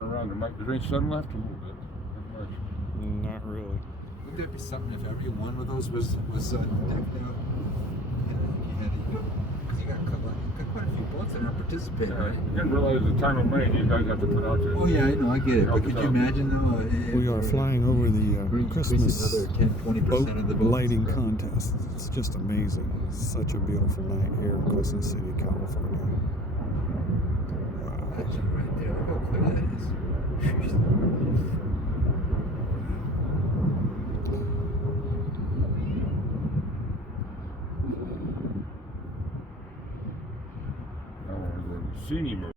Around, the rain sun left a little bit. Not much. Not really. Wouldn't that be something if every one of those was decked out? You got quite a few boats that aren't participating, Yeah, right? I didn't realize the time of rain you guys have to put out there. Oh yeah, I know, I get it. But could you imagine though? We are flying over the Christmas another 10-20% boat of the boats. lighting contest. It's just amazing. It's such a beautiful night here in Crescent City, California. Wow. That's right there. Look how clear that is. I don't want to go to see any more.